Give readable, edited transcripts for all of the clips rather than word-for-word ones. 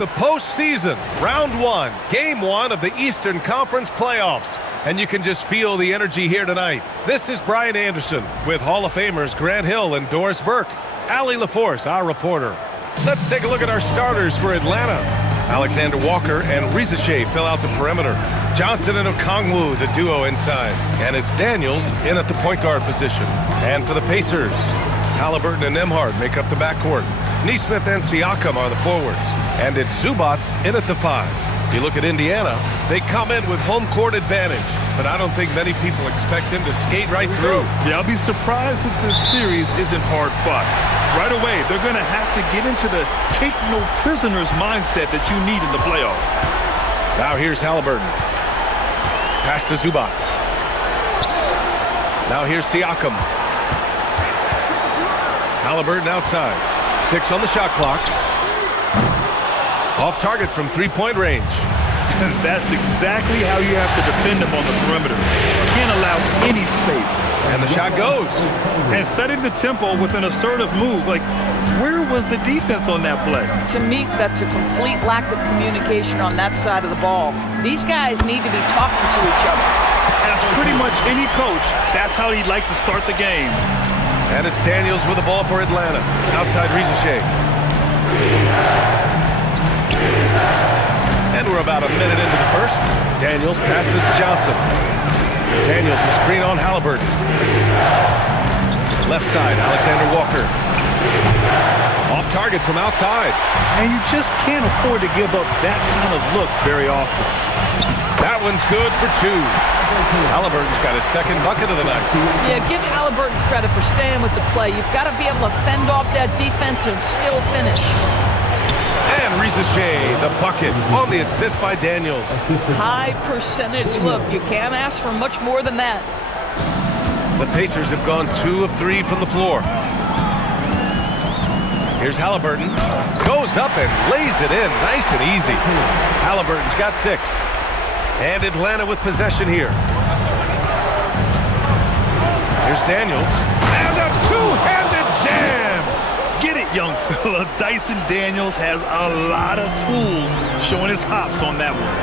The postseason, round one, game one of the Eastern Conference playoffs. And you can just feel the energy here tonight. This is Brian Anderson with Hall of Famers Grant Hill and Doris Burke. Allie LaForce, our reporter. Let's take a look at our starters for Atlanta. Alexander Walker and Rizache fill out the perimeter. Johnson and Okongwu, the duo inside. And it's Daniels in at the point guard position. And for the Pacers, Halliburton and Nembhard make up the backcourt. Nesmith and Siakam are the forwards. And it's Zubats in at the 5. You look at Indiana, they come in with home court advantage, but I don't think many people expect them to skate right through. Yeah, I'll be surprised if this series isn't hard fought. Right away, they're going to have to get into the take no prisoners mindset that you need in the playoffs. Now here's Halliburton. Pass to Zubats. Now here's Siakam. Halliburton outside. 6 on the shot clock. Off target from three-point range. That's exactly how you have to defend them on the perimeter. Can't allow any space. And the shot goes. And setting the tempo with an assertive move. Like, where was the defense on that play? To me, that's a complete lack of communication on that side of the ball. These guys need to be talking to each other. As pretty much any coach, that's how he'd like to start the game. And it's Daniels with the ball for Atlanta. Outside Rizache. And we're about a minute into the first. Daniels passes to Johnson. Daniels will screen on Halliburton. Left side, Alexander Walker. Off target from outside. And you just can't afford to give up that kind of look very often. That one's good for 2. Halliburton's got his second bucket of the night. Yeah, give Halliburton credit for staying with the play. You've got to be able to fend off that defense and still finish. And Rizache, the bucket, on the assist by Daniels. High percentage look. You can't ask for much more than that. The Pacers have gone 2 of 3 from the floor. Here's Halliburton. Goes up and lays it in. Nice and easy. Halliburton's got 6. And Atlanta with possession here. Here's Daniels. And a two-handed jam! Get it, young fella. Dyson Daniels has a lot of tools, showing his hops on that one.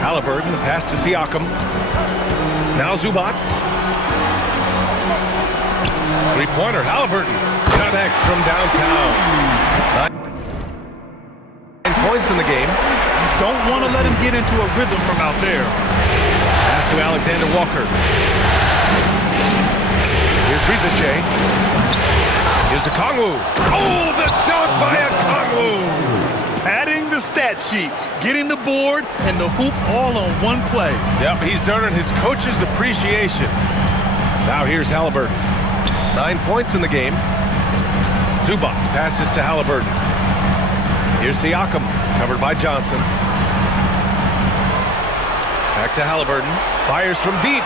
Halliburton, the pass to Siakam. Now Zubats. Three-pointer, Halliburton. Connects from downtown. 9 points in the game. Don't want to let him get into a rhythm from out there. Pass to Alexander Walker. Here's Rizache. Here's Okongwu. Oh, the dunk by Okongwu! Padding the stat sheet, getting the board and the hoop all on one play. Yep, he's earning his coach's appreciation. Now here's Halliburton. 9 points in the game. Zubac passes to Halliburton. Here's Siakam, covered by Johnson. Back to Halliburton. Fires from deep.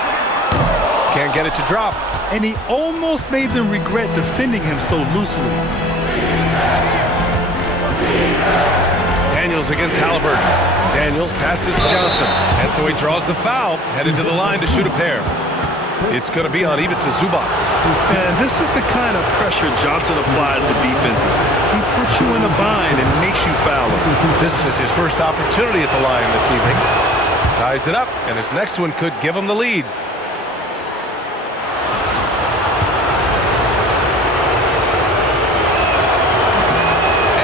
Can't get it to drop. And he almost made them regret defending him so loosely. Daniels against Halliburton. Daniels passes to Johnson. And so he draws the foul, headed to the line to shoot a pair. It's going to be on even to Zubats. And this is the kind of pressure Johnson applies to defenses. He puts you in a bind and makes you foul him. This is his first opportunity at the line this evening. Ties it up, and his next one could give him the lead.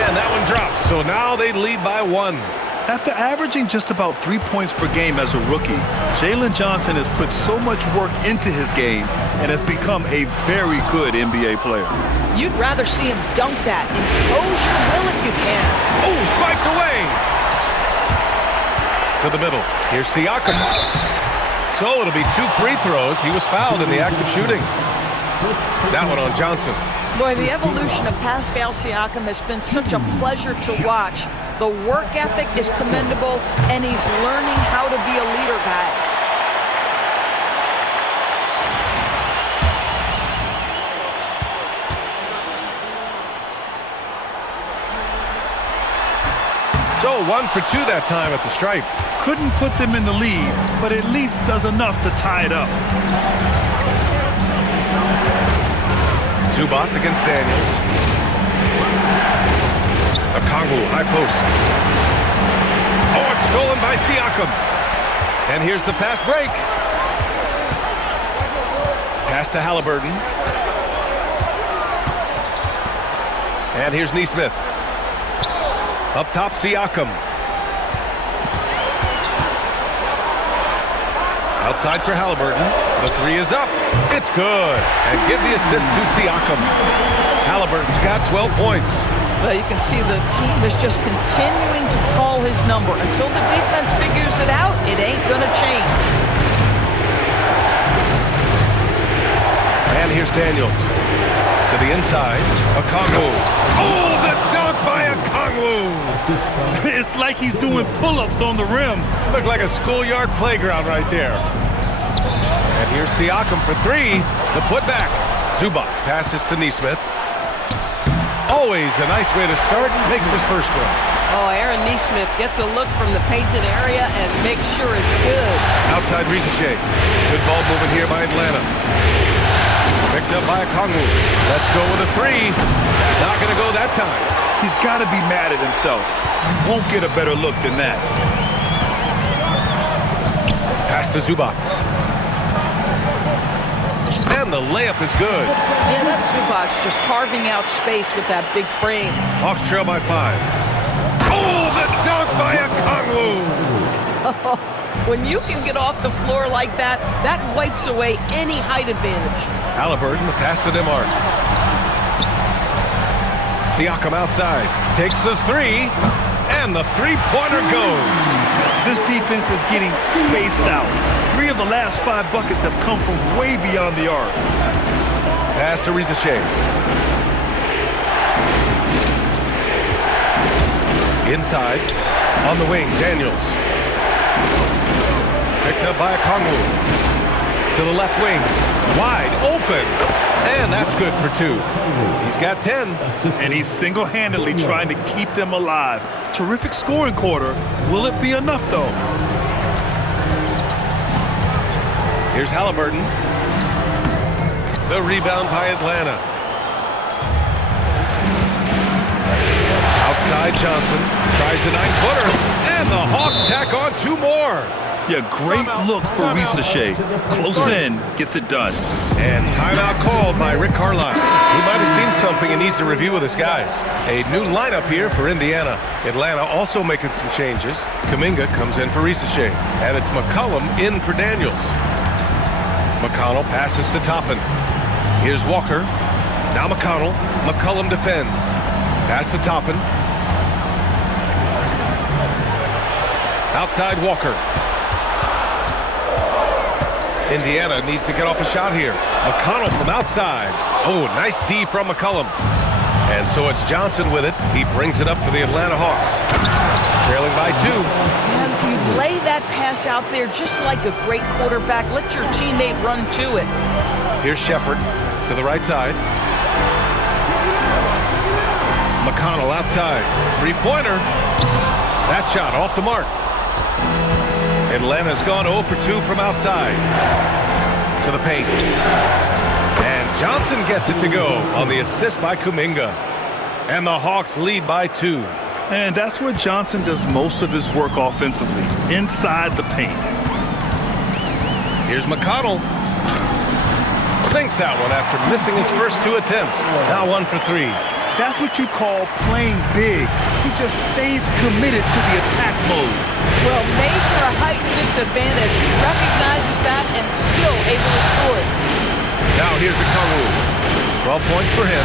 And that one drops, so now they lead by 1. After averaging just about 3 points per game as a rookie, Jalen Johnson has put so much work into his game and has become a very good NBA player. You'd rather see him dunk that. Impose your will if you can. Oh, swiped away! To the middle. Here's Siakam. So it'll be 2 free throws. He was fouled in the act of shooting. That one on Johnson. Boy, the evolution of Pascal Siakam has been such a pleasure to watch. The work ethic is commendable, and he's learning how to be a leader, guys. So 1 for 2 that time at the stripe. Couldn't put them in the lead, but at least does enough to tie it up. Zubats against Daniels. high post. Oh, it's stolen by Siakam. And here's the fast break. Pass to Halliburton. And here's Nesmith. Up top, Siakam. Outside for Halliburton. The three is up. It's good. And give the assist to Siakam. Halliburton's got 12 points. Well, you can see the team is just continuing to call his number. Until the defense figures it out, it ain't going to change. And here's Daniels. To the inside. Okongwu. Oh, the dunk by Okongwu. It's like he's doing pull-ups on the rim. Looked like a schoolyard playground right there. And here's Siakam for three. The putback. Zubac passes to Nesmith. Always a nice way to start and takes his first one. Oh, Aaron Nesmith gets a look from the painted area and makes sure it's good. Outside Risache. Good ball movement here by Atlanta. Picked up by Okongwu. Let's go with a three. Not going to go that time. He's got to be mad at himself. He won't get a better look than that. Pass to Zubac. And the layup is good. Yeah, that's Zubac just carving out space with that big frame. Hawks trail by 5. Oh, the dunk by Okongwu. When you can get off the floor like that, that wipes away any height advantage. Halliburton, the pass to Demar. Siakam outside. Takes the three. And the three-pointer goes. This defense is getting spaced out. 3 of the last 5 buckets have come from way beyond the arc. Pass to Risache. Inside. On the wing, Daniels. Picked up by Okongwu. To the left wing. Wide open. And that's good for 2. He's got 10. And he's single-handedly trying to keep them alive. Terrific scoring quarter. Will it be enough, though? Here's Halliburton. The rebound by Atlanta. Outside Johnson. Tries a 9-footer. And the Hawks tack on 2 more. Yeah, great look for Risache. Close in, gets it done. And timeout called by Rick Carlisle. He might have seen something and needs to review with his guys. A new lineup here for Indiana. Atlanta also making some changes. Kuminga comes in for Risache. And it's McCollum in for Daniels. McConnell passes to Toppin. Here's Walker. Now McConnell. McCollum defends. Pass to Toppin. Outside Walker. Indiana needs to get off a shot here. McConnell from outside. Oh, nice D from McCollum. And so it's Johnson with it. He brings it up for the Atlanta Hawks. Trailing by 2. And you lay that pass out there just like a great quarterback. Let your teammate run to it. Here's Shepard to the right side. McConnell outside. 3-pointer. That shot off the mark. Atlanta's gone 0 for 2 from outside. To the paint. And Johnson gets it to go on the assist by Kuminga. And the Hawks lead by 2. And that's where Johnson does most of his work offensively, inside the paint. Here's McConnell. Sinks that one after missing his first 2 attempts. Now 1 for 3. That's what you call playing big. He just stays committed to the attack mode. Well, major height disadvantage. He recognizes that and still able to score it. Now here's Okongwu. 12 points for him.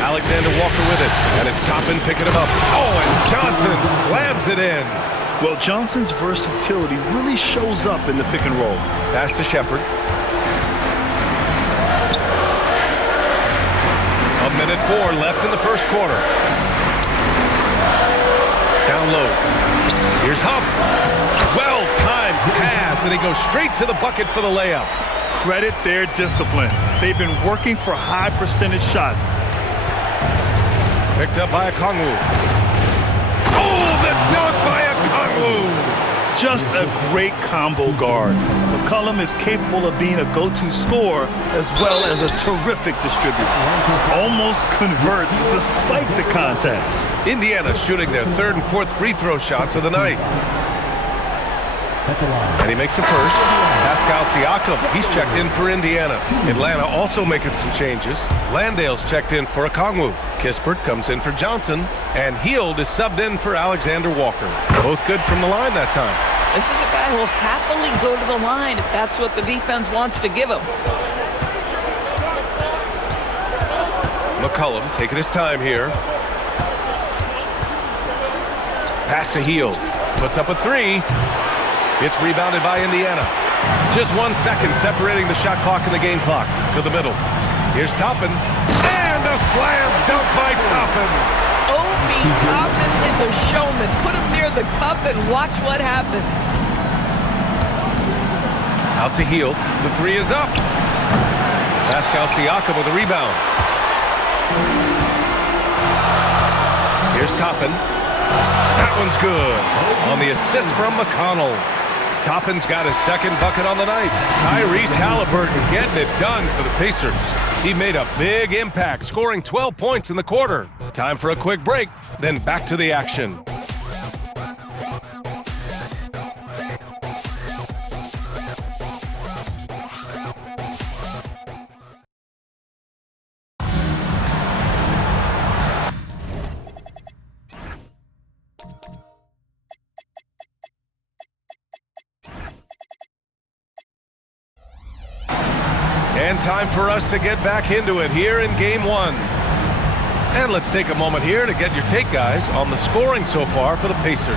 Alexander Walker with it. And it's Toppin picking him up. Oh, and Johnson slams it in. Well, Johnson's versatility really shows up in the pick and roll. Pass to Shepard. 1:04 left in the first quarter. Down low. Here's Huff. Well-timed pass, and he goes straight to the bucket for the layup. Credit their discipline. They've been working for high percentage shots. Picked up by Okongwu. Oh, the dunk by Okongwu. Just a great combo guard. McCollum is capable of being a go-to scorer as well as a terrific distributor. Almost converts despite the contact. Indiana shooting their third and fourth free throw shots of the night. And he makes the first. Pascal Siakam, he's checked in for Indiana. Atlanta also making some changes. Landale's checked in for Okongwu. Kispert comes in for Johnson. And Hield is subbed in for Alexander Walker. Both good from the line that time. This is a guy who will happily go to the line if that's what the defense wants to give him. McCollum taking his time here. Pass to Hield. Puts up a three. It's rebounded by Indiana. Just 1 second separating the shot clock and the game clock to the middle. Here's Toppin. And a slam dunk by Toppin. Obi Toppin is a showman. Put him near the cup and watch what happens. Out to Hield. The three is up. Pascal Siakam with a rebound. Here's Toppin. That one's good. On the assist from McConnell. Toppin's got his second bucket on the night. Tyrese Halliburton getting it done for the Pacers. He made a big impact, scoring 12 points in the quarter. Time for a quick break, then back to the action. And time for us to get back into it here in Game 1. And let's take a moment here to get your take, guys, on the scoring so far for the Pacers.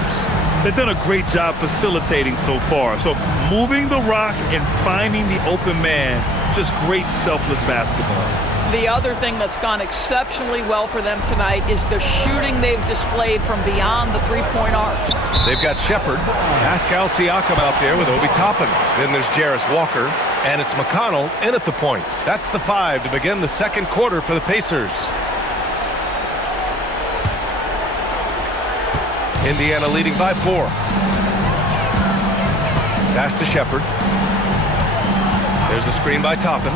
They've done a great job facilitating so far. So moving the rock and finding the open man, just great selfless basketball. The other thing that's gone exceptionally well for them tonight is the shooting they've displayed from beyond the three-point arc. They've got Shepard, Pascal Siakam out there with Obi Toppin. Then there's Jarris Walker, and it's McConnell in at the point. That's the 5 to begin the second quarter for the Pacers. Indiana leading by 4. Pass to Shepard. There's a screen by Toppin.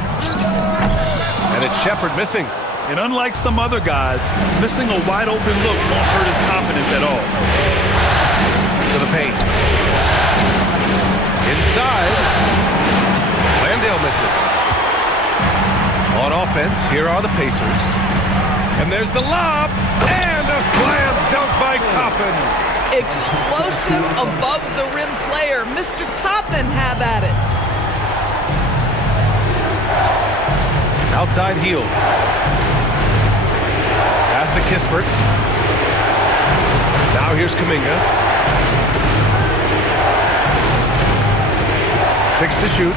And it's Shepard missing. And unlike some other guys, missing a wide open look won't hurt his confidence at all. To the paint. Inside. Landale misses. On offense, here are the Pacers. And there's the lob. And a slam dunk by Toppin. Explosive above the rim player. Mr. Toppin, have at it. Outside Hield. Pass to Kispert. Now here's Kuminga. 6 to shoot.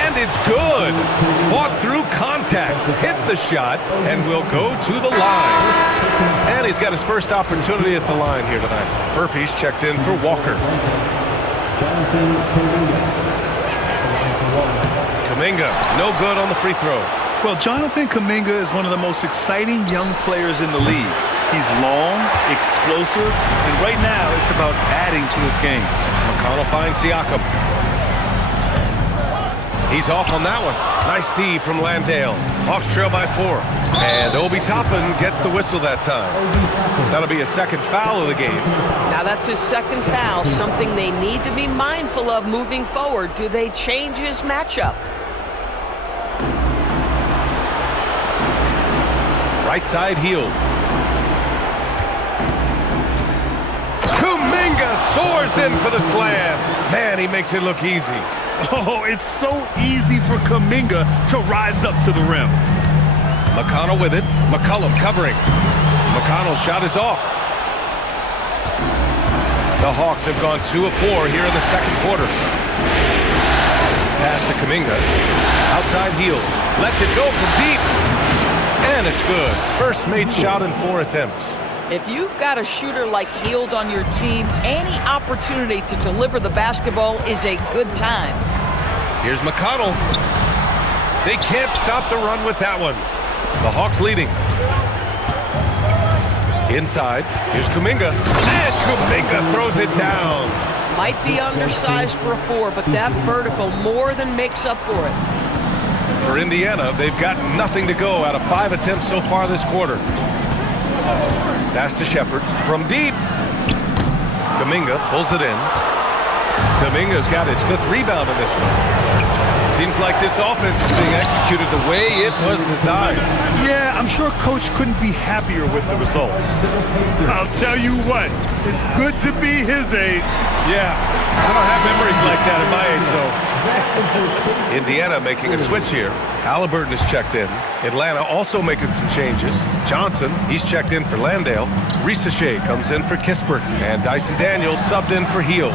And it's good. Fought through contact. Hit the shot and will go to the line. And he's got his first opportunity at the line here tonight. Furphy's checked in for Walker. Kuminga, no good on the free throw. Well, Jonathan Kuminga is one of the most exciting young players in the league. He's long, explosive, and right now it's about adding to his game. McConnell finds Siakam. He's off on that one. Nice D from Landale. Hawks trail by 4. And Obi Toppin gets the whistle that time. That'll be a second foul of the game. Now that's his second foul, something they need to be mindful of moving forward. Do they change his matchup? Right side Hield. Kuminga soars in for the slam. Man, he makes it look easy. Oh, it's so easy for Kuminga to rise up to the rim. McConnell with it. McCollum covering. McConnell's shot is off. The Hawks have gone 2 of 4 here in the second quarter. Pass to Kuminga. Outside Hield. Lets it go from deep. And it's good. First made shot in 4 attempts. If you've got a shooter like Hield on your team, any opportunity to deliver the basketball is a good time. Here's McConnell. They can't stop the run with that one. The Hawks leading. Inside, here's Kuminga. And Kuminga throws it down. Might be undersized for a 4, but that vertical more than makes up for it. For Indiana, they've got nothing to go out of 5 attempts so far this quarter. Pass to Shepard from deep. Kuminga pulls it in. Kuminga's got his 5th rebound in this one. Seems like this offense is being executed the way it was designed. Yeah, I'm sure Coach couldn't be happier with the results. I'll tell you what, it's good to be his age. Yeah, I don't have memories like that at my age, though. Indiana making a switch here. Halliburton is checked in. Atlanta also making some changes. Johnson, he's checked in for Landale. Risacher comes in for Kispert. And Dyson Daniels subbed in for Heel.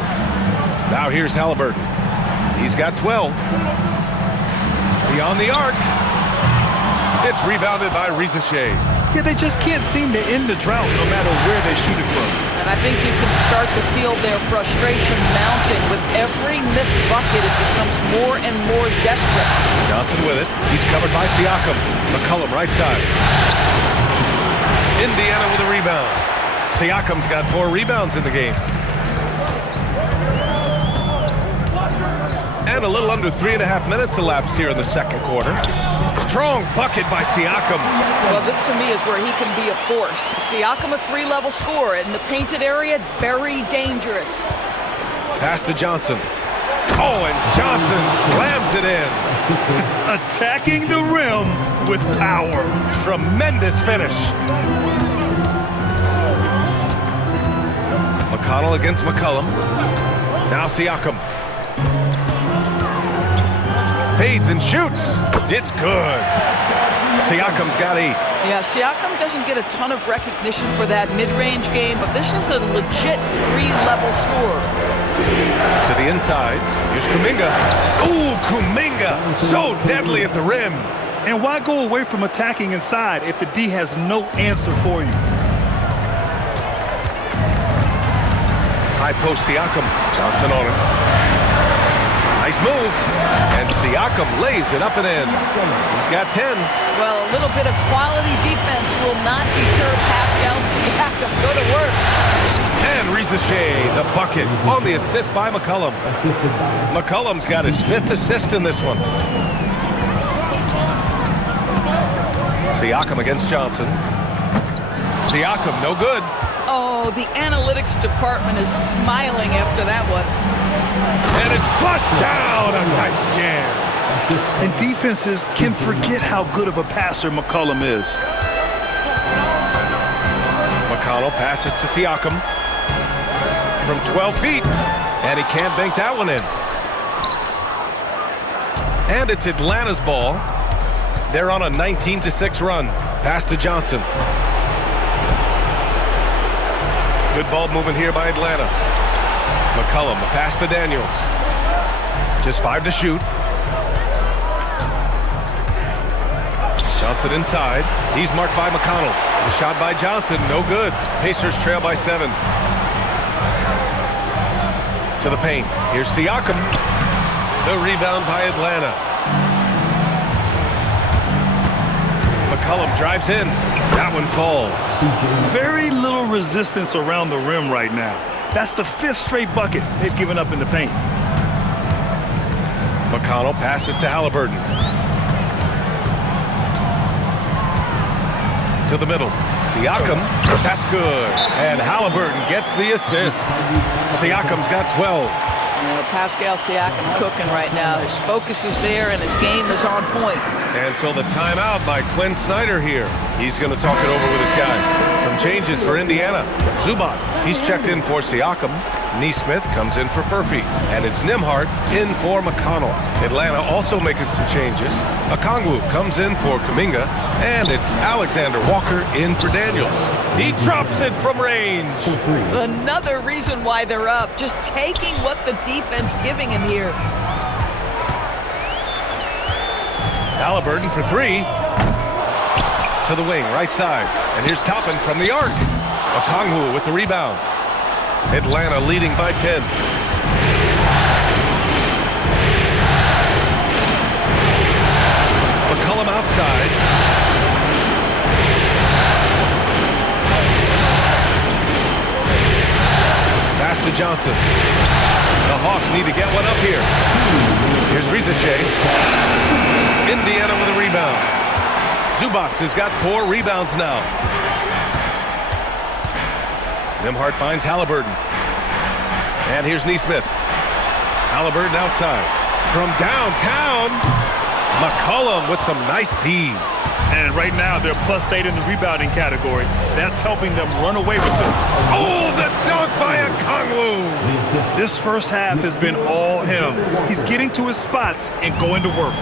Now here's Halliburton. He's got 12. Beyond the arc. It's rebounded by Risacher. Yeah, they just can't seem to end the drought no matter where they shoot it from. And I think you can start to feel their frustration mounting. With every missed bucket, it becomes more and more desperate. Johnson with it. He's covered by Siakam. McCollum right side. Indiana with a rebound. Siakam's got 4 rebounds in the game. And a little under 3.5 minutes elapsed here in the second quarter. Strong bucket by Siakam. Well, this to me is where he can be a force. Siakam, a 3-level scorer in the painted area, very dangerous. Pass to Johnson. Oh, and Johnson slams it in. Attacking the rim with power. Tremendous finish. McConnell against McCollum. Now Siakam. Fades and shoots. It's good. Siakam's got 8. Yeah, Siakam doesn't get a ton of recognition for that mid-range game, but this is a legit 3-level scorer. To the inside. Here's Kuminga. Ooh, Kuminga. So deadly at the rim. And why go away from attacking inside if the D has no answer for you? High post Siakam. Johnson on him. Nice move. And Siakam lays it up and in. He's got 10. Well, a little bit of quality defense will not deter Pascal Siakam. Go to work. And Risacher, the bucket on the assist by McCollum. McCollum's got his 5th assist in this one. Siakam against Johnson. Siakam, no good. Oh, the analytics department is smiling after that one. And it's flushed down. A nice jam. And defenses can forget how good of a passer McCollum is. McConnell passes to Siakam from 12 feet. And he can't bank that one in. And it's Atlanta's ball. They're on a 19-6 run. Pass to Johnson. Good ball movement here by Atlanta. McCollum, the pass to Daniels. Just 5 to shoot. Johnson inside. He's marked by McConnell. The shot by Johnson, no good. Pacers trail by 7. To the paint. Here's Siakam. The rebound by Atlanta. McCollum drives in. That one falls. Very little resistance around the rim right now. That's the 5th straight bucket they've given up in the paint. McConnell passes to Halliburton. To the middle. Siakam. That's good. And Halliburton gets the assist. Siakam's got 12. You know, Pascal Siakam cooking right now. His focus is there and his game is on point. And so the timeout by Quinn Snyder here. He's going to talk it over with his guys. Some changes for Indiana. Zubats, he's checked in for Siakam. Neesmith comes in for Furphy. And it's Nimhart in for McConnell. Atlanta also making some changes. Okongwu comes in for Kuminga. And it's Alexander Walker in for Daniels. He drops it from range. Another reason why they're up. Just taking what the defense giving him here. Halliburton for 3. To the wing, right side. And here's Toppin from the arc. Okongwu with the rebound. Atlanta leading by 10. McCollum outside. Johnson. The Hawks need to get one up here. Here's Ricochet. Indiana with a rebound. Zubac has got 4 rebounds now. Nembhard finds Halliburton. And here's Nesmith. Halliburton outside. From downtown, McCollum with some nice D. And right now, they're +8 in the rebounding category. That's helping them run away with this. Oh, the dunk by Okongwu. This first half has been all him. He's getting to his spots and going to work.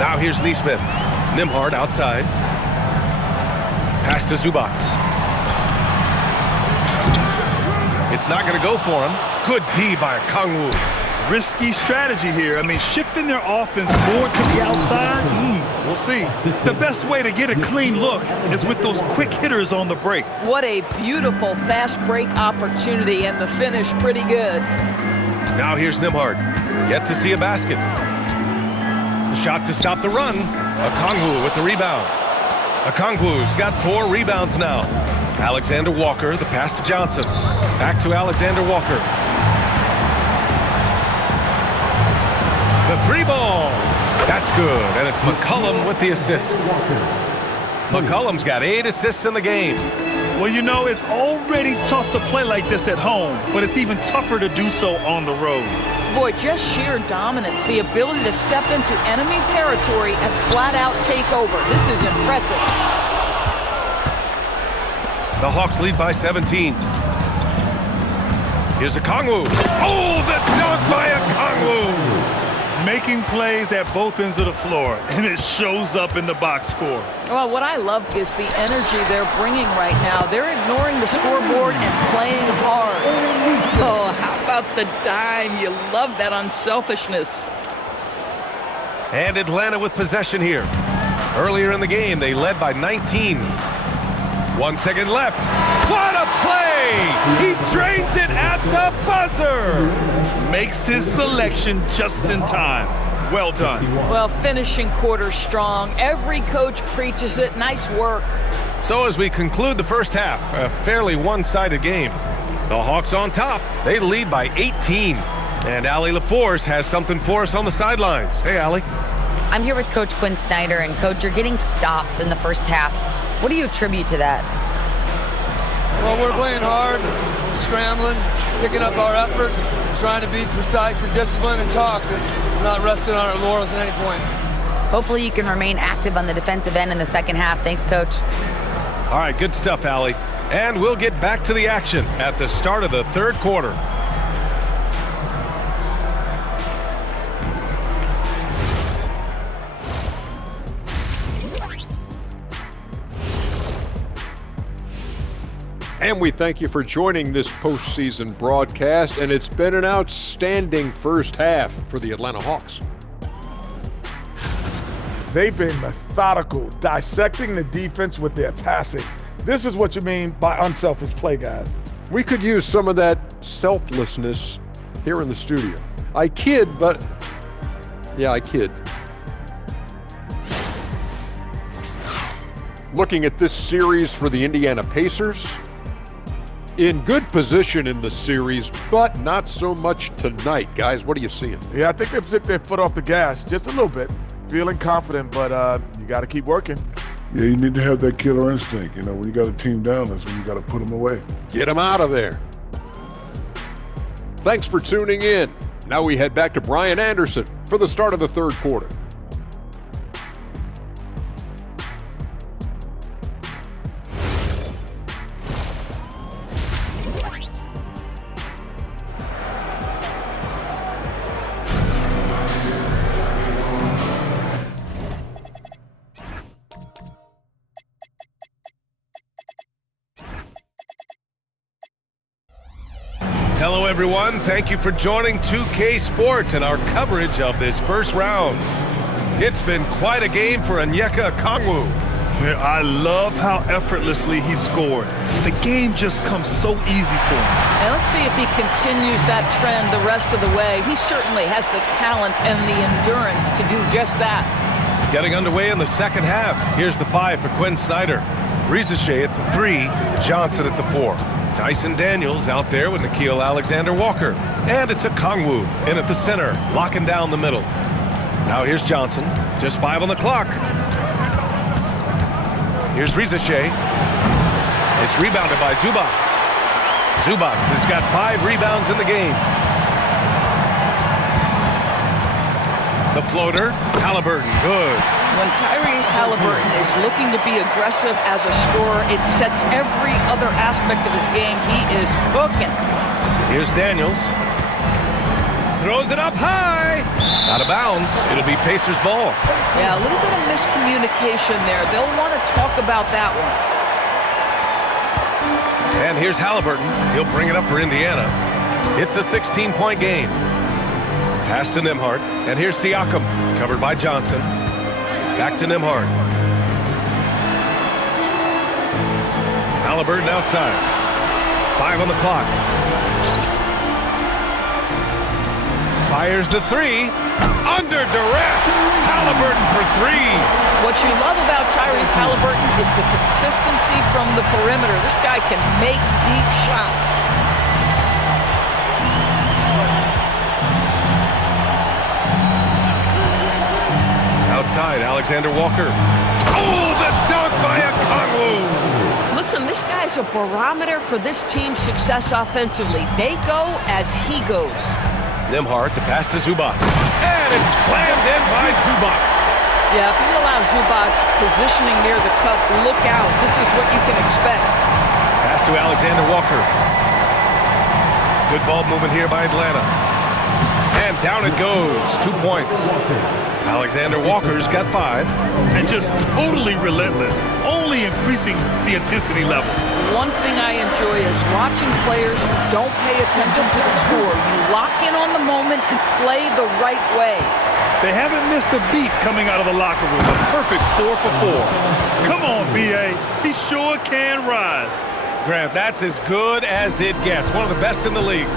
Now here's Nesmith. Nembhard outside. Pass to Zubac. It's not going to go for him. Good D by Okongwu. Risky strategy here. I mean, shifting their offense more to the outside, we'll see. The best way to get a clean look is with those quick hitters on the break. What a beautiful fast break opportunity, and the finish pretty good. Now here's Nembhard. Yet to see a basket. The shot to stop the run. Okongwu with the rebound. Okongwu's got 4 rebounds now. Alexander Walker, the pass to Johnson. Back to Alexander Walker. The 3-ball. That's good, and it's McCollum with the assist. McCollum's got 8 assists in the game. Well, you know, it's already tough to play like this at home, but it's even tougher to do so on the road. Boy, just sheer dominance, the ability to step into enemy territory and flat out take over. This is impressive. The Hawks lead by 17. Here's Okongwu. Oh, the dunk by Okongwu. Making plays at both ends of the floor, and it shows up in the box score. Well, what I love is the energy they're bringing right now. They're ignoring the scoreboard and playing hard. Oh, how about the dime? You love that unselfishness. And Atlanta with possession here. Earlier in the game, they led by 19. 1 second left. What a play! He drains it at the buzzer! Makes his selection just in time. Well done. Well, finishing quarter strong. Every coach preaches it. Nice work. So as we conclude the first half, a fairly one-sided game. The Hawks on top. They lead by 18. And Allie LaForce has something for us on the sidelines. Hey, Allie. I'm here with Coach Quinn Snyder. And, Coach, you're getting stops in the first half. What do you attribute to that? Well, we're playing hard, scrambling, picking up our effort, and trying to be precise and disciplined and talk. We're not resting on our laurels at any point. Hopefully you can remain active on the defensive end in the second half. Thanks, Coach. All right, good stuff, Allie. And we'll get back to the action at the start of the third quarter. And we thank you for joining this postseason broadcast, and it's been an outstanding first half for the Atlanta Hawks. They've been methodical, dissecting the defense with their passing. This is what you mean by unselfish play, guys. We could use some of that selflessness here in the studio. I kid, but yeah, I kid. Looking at this series for the Indiana Pacers, in good position in the series, but not so much tonight. Guys, what are you seeing? Yeah, I think they took their foot off the gas just a little bit. Feeling confident, but you got to keep working. Yeah, you need to have that killer instinct. You know, when you got a team down, that's when you got to put them away. Get them out of there. Thanks for tuning in. Now we head back to Brian Anderson for the start of the third quarter. Hello, everyone. Thank you for joining 2K Sports and our coverage of this first round. It's been quite a game for Onyeka Okongwu. Man, I love how effortlessly he scored. The game just comes so easy for him. And let's see if he continues that trend the rest of the way. He certainly has the talent and the endurance to do just that. Getting underway in the second half. Here's the 5 for Quinn Snyder. Rizachet at the 3, Johnson at the 4. Dyson Daniels out there with Nickeil Alexander-Walker. And it's a Kongwu in at the center, locking down the middle. Now here's Johnson, just 5 on the clock. Here's Rizachet. It's rebounded by Zubats. Zubats has got 5 rebounds in the game. The floater, Halliburton, good. When Tyrese Halliburton is looking to be aggressive as a scorer, it sets every other aspect of his game. He is cooking. Here's Daniels. Throws it up high. Out of bounds. It'll be Pacers ball. Yeah, a little bit of miscommunication there. They'll want to talk about that one. And here's Halliburton. He'll bring it up for Indiana. It's a 16-point game. Pass to Nembhard. And here's Siakam, covered by Johnson. Back to Nembhard. Halliburton outside. 5 on the clock. Fires the 3. Under duress. Halliburton for 3. What you love about Tyrese Halliburton is the consistency from the perimeter. This guy can make deep shots. Outside, Alexander-Walker. Oh, the dunk by a Kongwu! Listen, this guy's a barometer for this team's success offensively. They go as he goes. Nembhard, the pass to Zubats. And it's slammed in by Zubats. Yeah, if you allow Zubats positioning near the cup, look out. This is what you can expect. Pass to Alexander-Walker. Good ball movement here by Atlanta. And down it goes. 2 points. Alexander-Walker's got 5. And just totally relentless, only increasing the intensity level. One thing I enjoy is watching players who don't pay attention to the score. You lock in on the moment and play the right way. They haven't missed a beat coming out of the locker room. A perfect 4 for 4. Come on, B.A. He sure can rise. Grant, that's as good as it gets. One of the best in the league.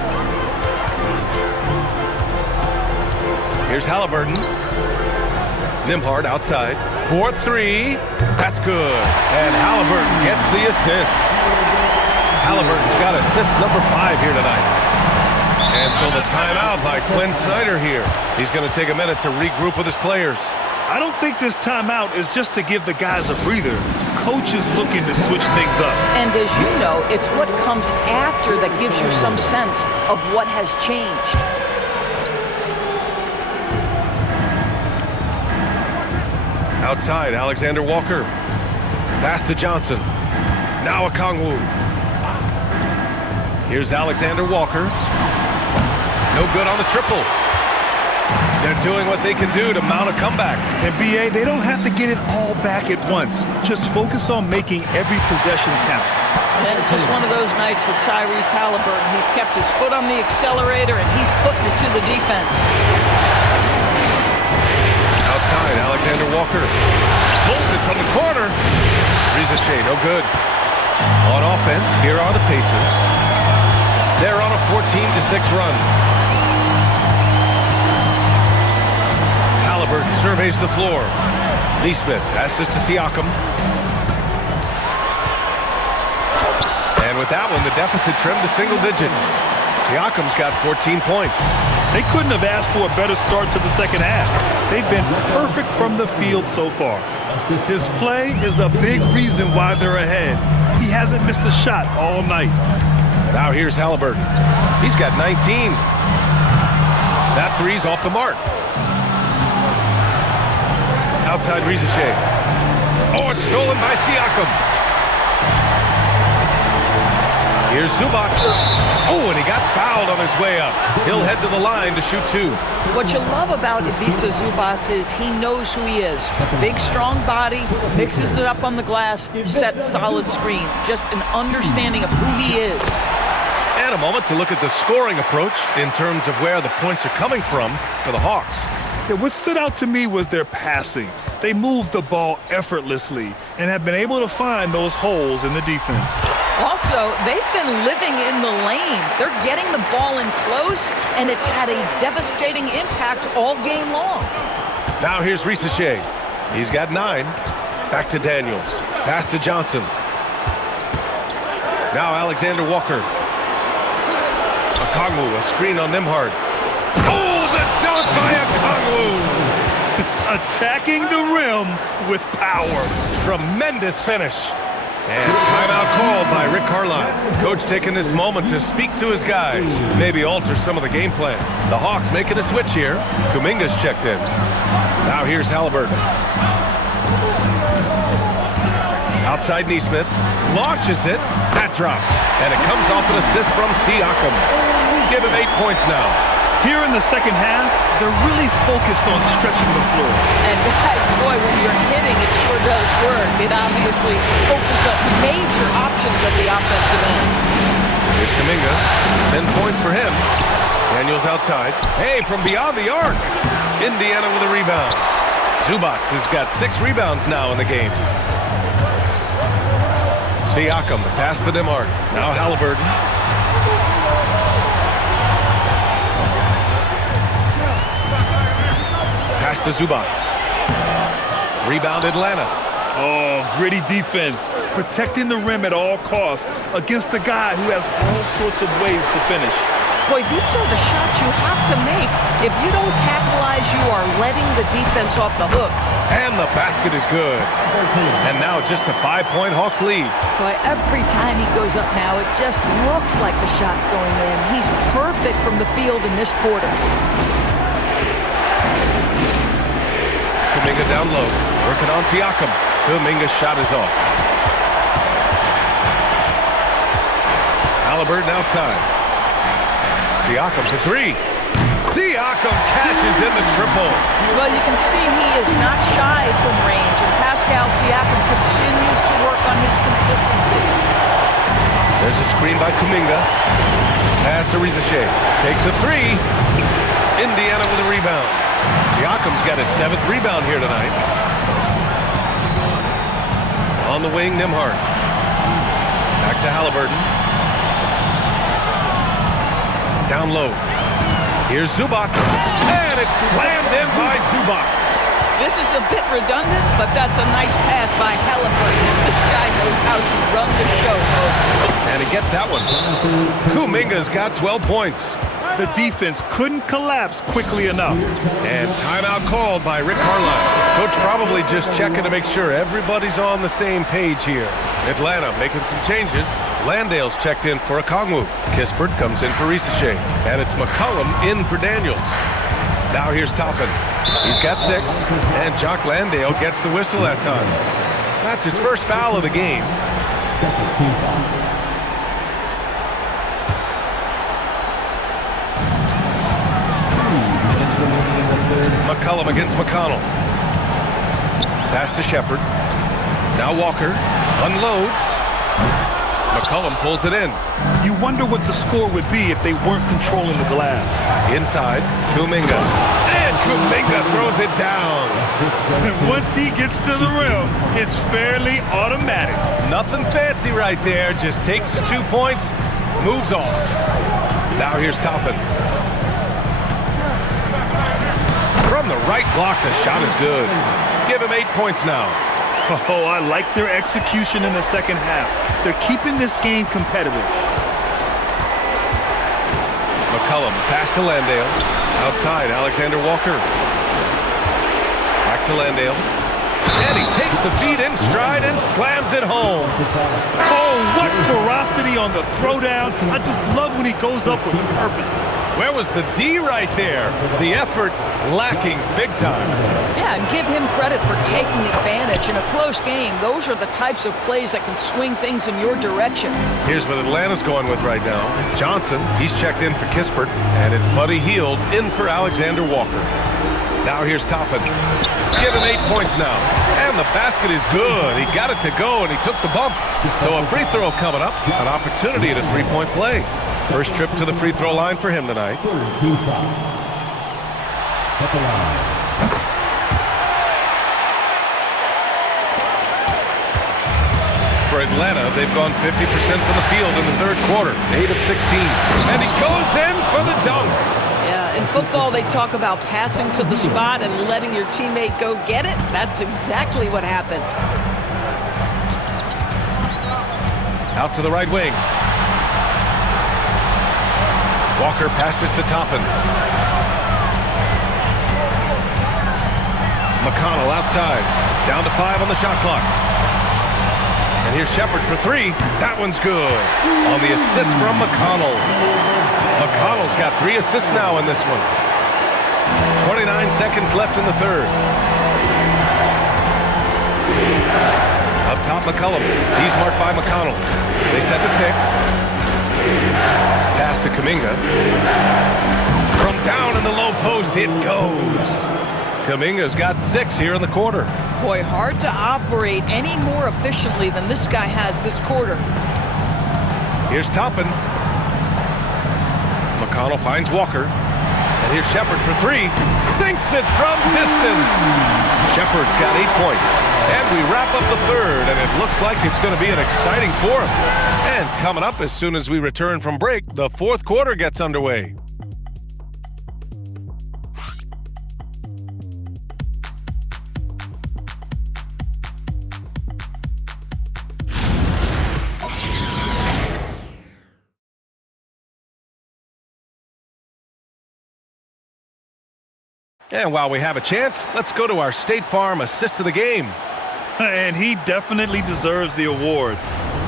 Here's Halliburton. Nembhard outside. 4-3. That's good. And Halliburton gets the assist. Halliburton's got assist number 5 here tonight. And so the timeout by Quinn Snyder here. He's going to take a minute to regroup with his players. I don't think this timeout is just to give the guys a breather. Coach is looking to switch things up. And as you know, it's what comes after that gives you some sense of what has changed. Outside, Alexander-Walker. Pass to Johnson. Now a Kongwu. Here's Alexander-Walker. No good on the triple. They're doing what they can do to mount a comeback. And B.A., they don't have to get it all back at once. Just focus on making every possession count. And just one of those nights with Tyrese Halliburton. He's kept his foot on the accelerator, and he's putting it to the defense. Outside, Alexander-Walker pulls it from the corner. Rizachet, no good. On offense, here are the Pacers. They're on a 14-6 run. Halliburton surveys the floor. Neesmith passes to Siakam. And with that one, the deficit trimmed to single digits. Siakam's got 14 points. They couldn't have asked for a better start to the second half. They've been perfect from the field so far. His play is a big reason why they're ahead. He hasn't missed a shot all night. Now here's Halliburton. He's got 19. That three's off the mark. Outside Rizachet. Oh, it's stolen by Siakam. Here's Zubats. Oh, and he got fouled on his way up. He'll head to the line to shoot 2. What you love about Ivica Zubats is he knows who he is. Big, strong body, mixes it up on the glass, sets solid screens. Just an understanding of who he is. And a moment to look at the scoring approach in terms of where the points are coming from for the Hawks. Yeah, what stood out to me was their passing. They moved the ball effortlessly and have been able to find those holes in the defense. Also, they've been living in the lane. They're getting the ball in close, and it's had a devastating impact all game long. Now here's Rizachet. He's got 9. Back to Daniels. Pass to Johnson. Now Alexander Walker. Okongwu, a screen on Nembhard. Oh, the dunk by Okongwu! Attacking the rim with power. Tremendous finish. And timeout called by Rick Carlisle. Coach taking this moment to speak to his guys. Maybe alter some of the game plan. The Hawks making a switch here. Kuminga's checked in. Now here's Halliburton. Outside Neesmith. Launches it. That drops. And it comes off an assist from Siakam. Give him 8 points now. Here in the second half, they're really focused on stretching the floor. And guys, boy, when you're hitting, it sure does work. It obviously opens up major options at the offensive end. Here's Kuminga. 10 points for him. Daniels outside. Hey, from beyond the arc. Indiana with a rebound. Zubac has got 6 rebounds now in the game. Siakam, the pass to Nembhard. Now Halliburton. Pass to Zubac. Rebound Atlanta. Oh, gritty defense. Protecting the rim at all costs against a guy who has all sorts of ways to finish. Boy, these are the shots you have to make. If you don't capitalize, you are letting the defense off the hook. And the basket is good. And now just a 5-point Hawks lead. Boy, every time he goes up now, it just looks like the shot's going in. He's perfect from the field in this quarter. Kuminga down low, working on Siakam. Kuminga's shot is off. Halliburton outside. Siakam for 3. Siakam cashes in the triple. Well, you can see he is not shy from range, and Pascal Siakam continues to work on his consistency. There's a screen by Kuminga. Pass to Rizachet. Takes a 3. Indiana with a rebound. Siakam's got his 7th rebound here tonight. On the wing, Nembhard. Back to Halliburton. Down low. Here's Zubac. And it's slammed in by Zubac. This is a bit redundant, but that's a nice pass by Halliburton. This guy knows how to run the show, folks. And he gets that one. Kuminga's got 12 points. The defense couldn't collapse quickly enough. And timeout called by Rick Carlisle. Coach probably just checking to make sure everybody's on the same page here. Atlanta making some changes. Landale's checked in for Okongwu. Kispert comes in for Rizachet. And it's McCollum in for Daniels. Now here's Toppin. He's got 6. And Jock Landale gets the whistle that time. That's his first foul of the game. Second team foul. McCollum against McConnell. Pass to Shepard. Now Walker unloads. McCollum pulls it in. You wonder what the score would be if they weren't controlling the glass. Inside, Kuminga. And Kuminga throws it down. And once he gets to the rim, it's fairly automatic. Nothing fancy right there. Just takes his 2 points, moves on. Now here's Toppin. From the right block, the shot is good. Give him 8 points now. Oh, I like their execution in the second half. They're keeping this game competitive. McCollum, pass to Landale. Outside, Alexander Walker. Back to Landale. And he takes the feed in stride and slams it home. Oh, what ferocity on the throwdown. I just love when he goes up with purpose. Where was the D right there? The effort lacking big time. Yeah, and give him credit for taking advantage in a close game. Those are the types of plays that can swing things in your direction. Here's what Atlanta's going with right now. Johnson, he's checked in for Kispert, and it's Buddy Hield in for Alexander Walker. Now here's Toppin. Give him 8 points now. And the basket is good. He got it to go, and he took the bump. So a free throw coming up. An opportunity at a three-point play. First trip to the free throw line for him tonight. Team foul. At the line. For Atlanta, they've gone 50% from the field in the third quarter. 8 of 16. And he goes in for the dunk. Yeah, in football, they talk about passing to the spot and letting your teammate go get it. That's exactly what happened. Out to the right wing. Walker passes to Toppin. McConnell outside. Down to 5 on the shot clock. And here's Shepard for 3. That one's good. On the assist from McConnell. McConnell's got 3 assists now in this one. 29 seconds left in the third. Up top, McCullum. He's marked by McConnell. They set the pick. Pass to Kuminga. From down in the low post, it goes. Kuminga's got 6 here in the quarter. Boy, hard to operate any more efficiently than this guy has this quarter. Here's Toppin. McConnell finds Walker. And here's Shepard for 3. Sinks it from distance. Shepard's got 8 points. And we wrap up the third, and it looks like it's going to be an exciting fourth. And coming up as soon as we return from break, the fourth quarter gets underway. And while we have a chance, let's go to our State Farm assist of the game. And he definitely deserves the award.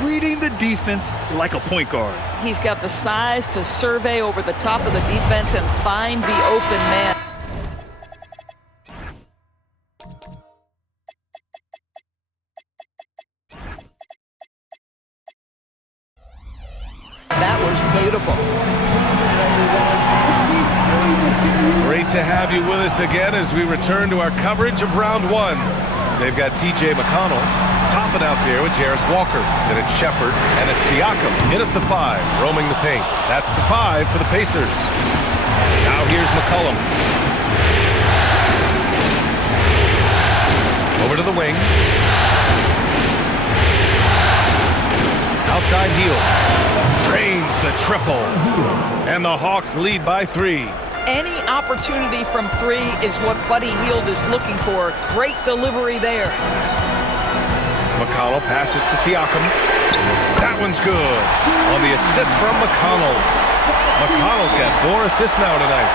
Reading the defense like a point guard. He's got the size to survey over the top of the defense and find the open man. That was beautiful. Great to have you with us again as we return to our coverage of round 1. They've got T.J. McConnell topping out there with Jarris Walker. Then it's Shepard, and it's Siakam in at the 5, roaming the paint. That's the 5 for the Pacers. Now here's McCollum. Over to the wing. Outside heel. Drains the triple. And the Hawks lead by 3. Any opportunity from 3 is what Buddy Hield is looking for. Great delivery there. McConnell passes to Siakam. That one's good. On the assist from McConnell. McConnell's got 4 assists now tonight.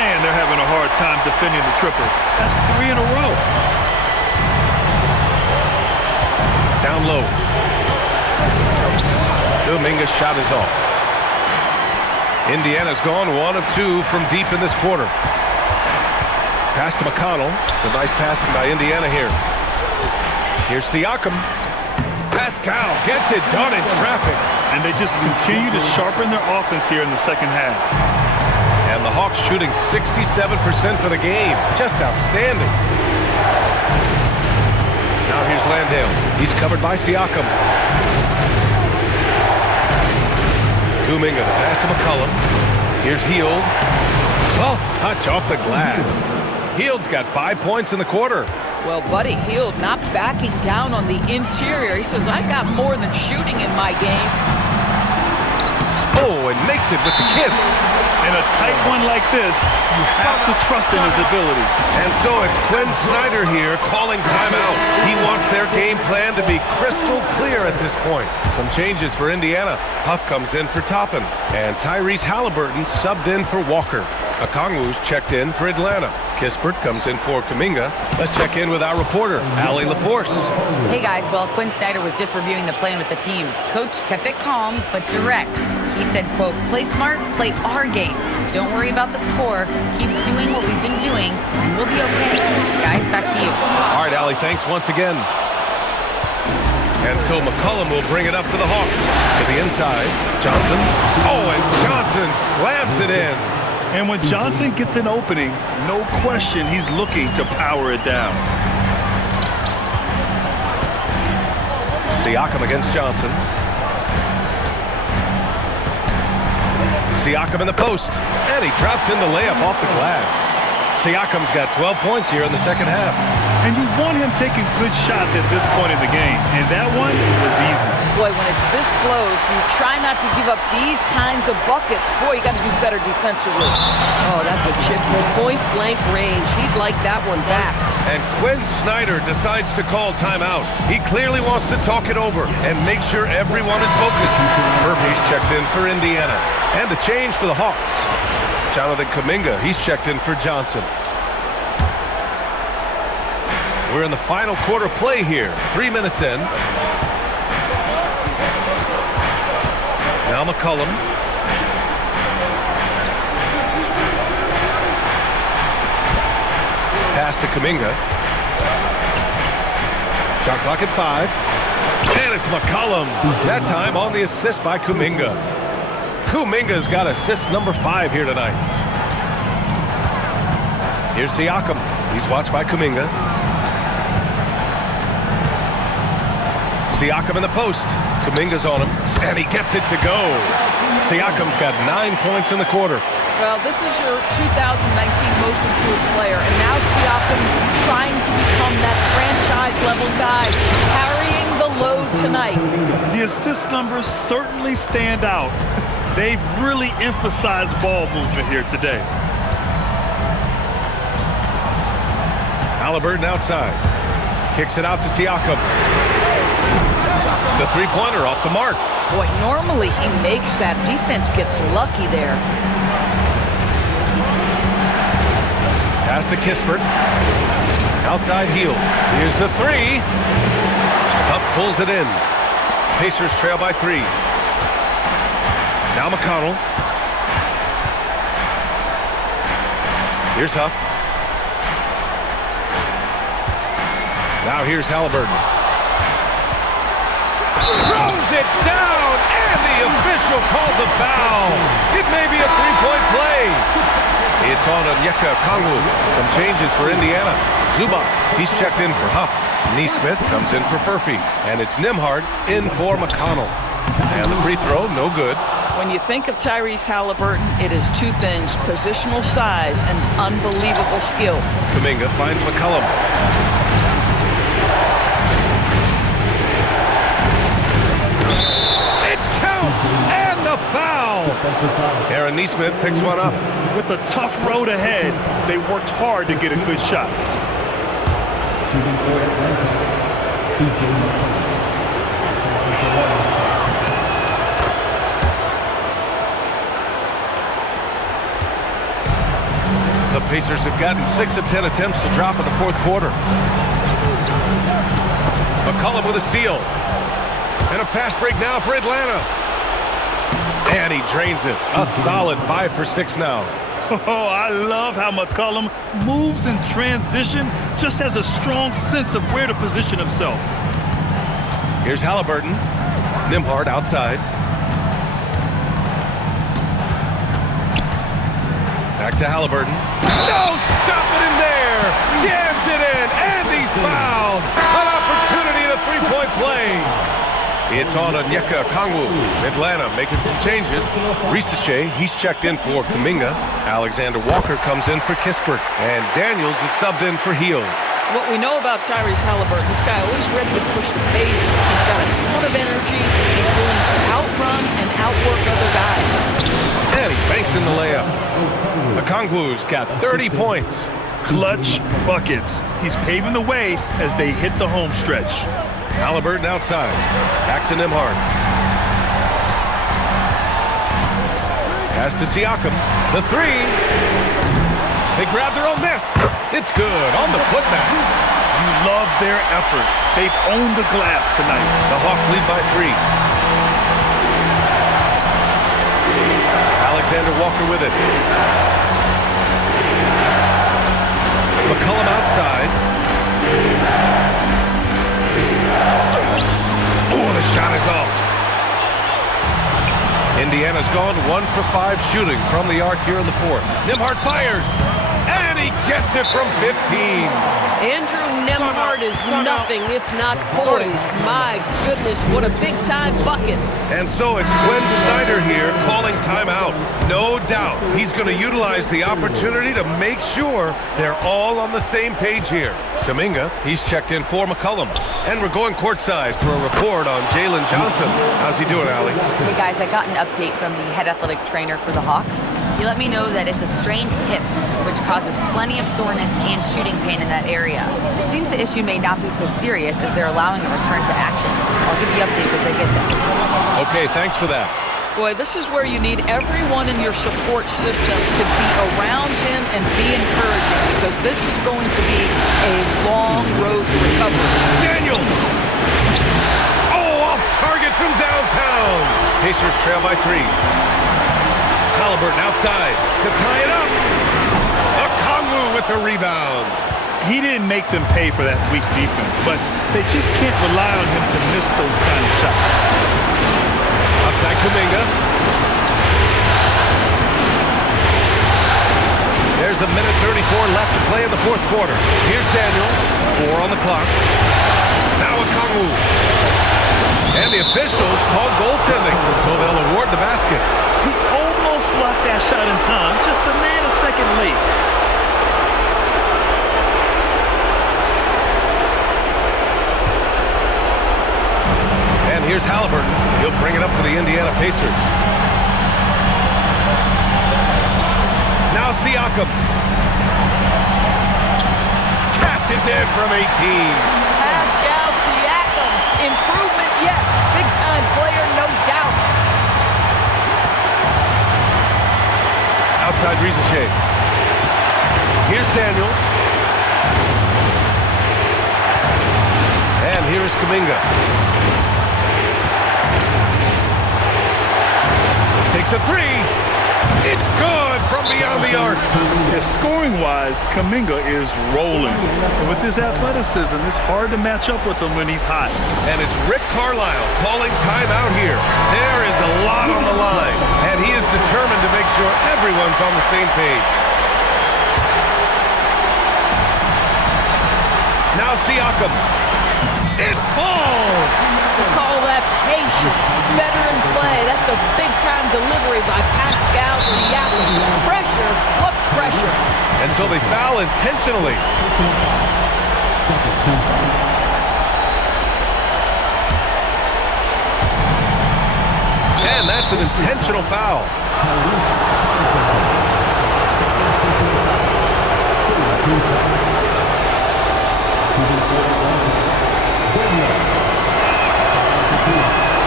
Man, they're having a hard time defending the triple. That's 3 in a row. Down low. Kuminga's shot is off. Indiana's gone 1 of 2 from deep in this quarter. Pass to McConnell. It's a nice passing by Indiana here. Here's Siakam. Pascal gets it done in traffic. And they just continue to sharpen their offense here in the second half. And the Hawks shooting 67% for the game. Just outstanding. Now here's Landale. He's covered by Siakam. Kuminga, the pass to McCollum. Here's Hield. Soft touch off the glass. Hield's got 5 points in the quarter. Well, Buddy Hield not backing down on the interior. He says, I got more than shooting in my game. Oh, and makes it with the kiss. In a tight one like this, you have to trust in his ability. And so it's Quinn Snyder here calling timeout. He wants their game plan to be crystal clear at this point. Some changes for Indiana. Huff comes in for Toppin. And Tyrese Halliburton subbed in for Walker. Okongwu's checked in for Atlanta. Kispert comes in for Kuminga. Let's check in with our reporter, Allie LaForce. Hey guys, well, Quinn Snyder was just reviewing the plan with the team. Coach kept it calm, but direct. He said, quote, play smart, play our game. Don't worry about the score. Keep doing what we've been doing, and we'll be okay. Guys, back to you. All right, Allie, thanks once again. And so McCollum will bring it up for the Hawks. To the inside, Johnson. Oh, and Johnson slams it in. And when Johnson gets an opening, no question he's looking to power it down. Siakam against Johnson. Siakam in the post. And he drops in the layup off the glass. Siakam's got 12 points here in the second half. And you want him taking good shots at this point in the game. And that one was easy. Boy, when it's this close, you try not to give up these kinds of buckets. Boy, you got to do better defensively. Oh, that's a chip from point-blank range. He'd like that one back. And Quinn Snyder decides to call timeout. He clearly wants to talk it over and make sure everyone is focused. Murphy's checked in for Indiana. And a change for the Hawks. Jonathan Kuminga, he's checked in for Johnson. We're in the final quarter play here. 3 minutes in. Now McCollum. Pass to Kuminga. Shot clock at 5. And it's McCollum. That time on the assist by Kuminga. Kuminga's got assist number 5 here tonight. Here's Siakam. He's watched by Kuminga. Siakam in the post. Kuminga's on him, and he gets it to go. Siakam's got 9 points in the quarter. Well, this is your 2019 most improved player, and now Siakam trying to become that franchise-level guy, carrying the load tonight. The assist numbers certainly stand out. They've really emphasized ball movement here today. Halliburton outside. Kicks it out to Siakam. The three-pointer off the mark. Boy, normally he makes that. Defense gets lucky there. Pass to Kispert. Outside heel. Here's the 3. Huff pulls it in. Pacers trail by 3. Now McConnell. Here's Huff. Now here's Halliburton. Throws it down, and the official calls a foul. It may be a three-point play. It's on Onyeka Okongwu. Some changes for Indiana. Zubats, he's checked in for Huff. Neesmith comes in for Furphy. And it's Nembhard in for McConnell. And the free throw, no good. When you think of Tyrese Halliburton, it is 2 things: positional size and unbelievable skill. Kuminga finds McCollum. And the foul! Aaron Neesmith picks one up. With a tough road ahead, they worked hard to get a good shot. Shooting for Atlanta, CJ. The Pacers have gotten 6 of 10 attempts to drop in the fourth quarter. McCollum with a steal. And a fast break now for Atlanta. And he drains it. A solid 5 for 6 now. Oh, I love how McCollum moves in transition, just has a strong sense of where to position himself. Here's Halliburton. Nembhard outside. Back to Halliburton. No, stop it in there. Jams it in, and he's fouled. An opportunity in a three-point play. It's on Onyeka Okongwu. Atlanta making some changes. Risache, he's checked in for Kuminga. Alexander Walker comes in for Kispert. And Daniels is subbed in for Hield. What we know about Tyrese Halliburton, this guy always ready to push the pace. He's got a ton of energy. He's willing to outrun and outwork other guys. And he banks in the layup. Okongwu's got 30 points. Clutch buckets. He's paving the way as they hit the home stretch. Halliburton outside. Back to Nembhard. Pass to Siakam. The 3. They grab their own miss. It's good on the putback. You love their effort. They've owned the glass tonight. The Hawks lead by 3. Alexander Walker with it. McCollum outside. Oh, the shot is off. Indiana's gone 1 for 5 shooting from the arc here in the fourth. Nembhard fires, and he gets it from 15. Andrew Nembhard is nothing if not poised. My goodness, what a big-time bucket. And so it's Quinn Snyder here calling timeout. No doubt he's going to utilize the opportunity to make sure they're all on the same page here. Kuminga, he's checked in for McCollum. And we're going courtside for a report on Jalen Johnson. How's he doing, Allie? Hey guys, I got an update from the head athletic trainer for the Hawks. He let me know that it's a strained hip, which causes plenty of soreness and shooting pain in that area. It seems the issue may not be so serious as they're allowing a return to action. I'll give you updates as I get them. Okay, thanks for that. Boy, this is where you need everyone in your support system to be around him and be encouraging, because this is going to be a long road to recovery. Daniels! Oh, off target from downtown. Pacers trail by 3. Halliburton outside to tie it up. Okongwu with the rebound. He didn't make them pay for that weak defense, but they just can't rely on him to miss those kind of shots. Outside Kuminga. There's a minute 34 left to play in the fourth quarter. Here's Daniels, 4 on the clock. Now Okongwu. And the officials called goaltending, so they'll award the basket. He almost blocked that shot in time, just a nanosecond late. And here's Halliburton. He'll bring it up for the Indiana Pacers. Now Siakam. Cashes in from 18. Pascal Siakam. Improvement, yes. Big-time player, no doubt. Outside Rizachet. Here's Daniels. And here's Kuminga. Takes a 3. It's good from beyond the arc. Scoring-wise, Kuminga is rolling. And with his athleticism, it's hard to match up with him when he's hot. And it's Rick Carlisle calling timeout here. There is a lot on the line, and he is determined to make sure everyone's on the same page. Now Siakam. It falls! We call that patience. Veteran play. That's a big-time delivery by Pascal Siakam. Pressure. What pressure? And so they foul intentionally. And that's an intentional foul.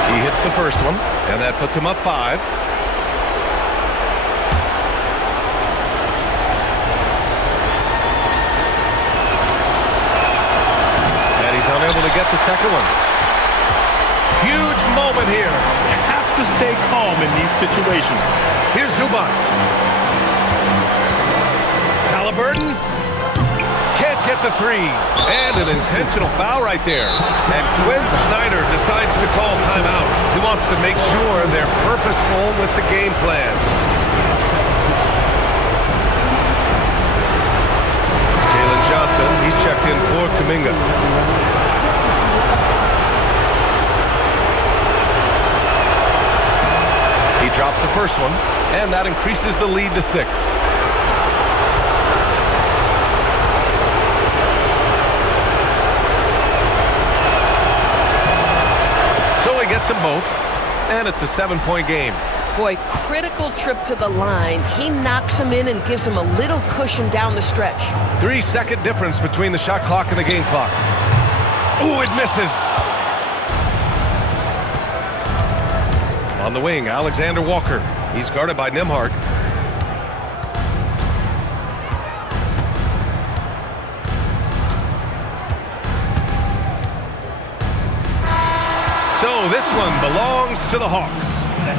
He hits the first one, and that puts him up 5. And he's unable to get the second one. Huge moment here. You have to stay calm in these situations. Here's Zubac. Halliburton. Can't get the 3. And an intentional foul right there. And Quinn Snyder decides to call timeout. He wants to make sure they're purposeful with the game plan. Jalen Johnson, he's checked in for Kuminga. He drops the first one, and that increases the lead to 6. So he gets them both, and it's a 7-point game. Boy, critical trip to the line. He knocks him in and gives him a little cushion down the stretch. 3-second difference between the shot clock and the game clock. Ooh, it misses. On the wing, Alexander Walker. He's guarded by Nembhard. So this one belongs to the Hawks.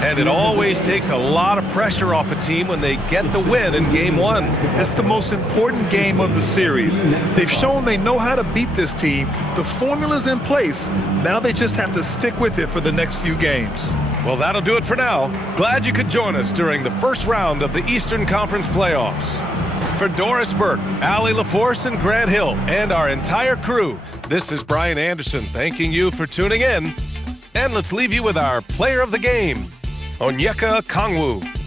And it always takes a lot of pressure off a team when they get the win in Game 1. It's the most important game of the series. They've shown they know how to beat this team. The formula's in place. Now they just have to stick with it for the next few games. Well, that'll do it for now. Glad you could join us during the first round of the Eastern Conference playoffs. For Doris Burke, Allie LaForce, and Grant Hill, and our entire crew, this is Brian Anderson thanking you for tuning in. And let's leave you with our player of the game, Onyeka Kongwu.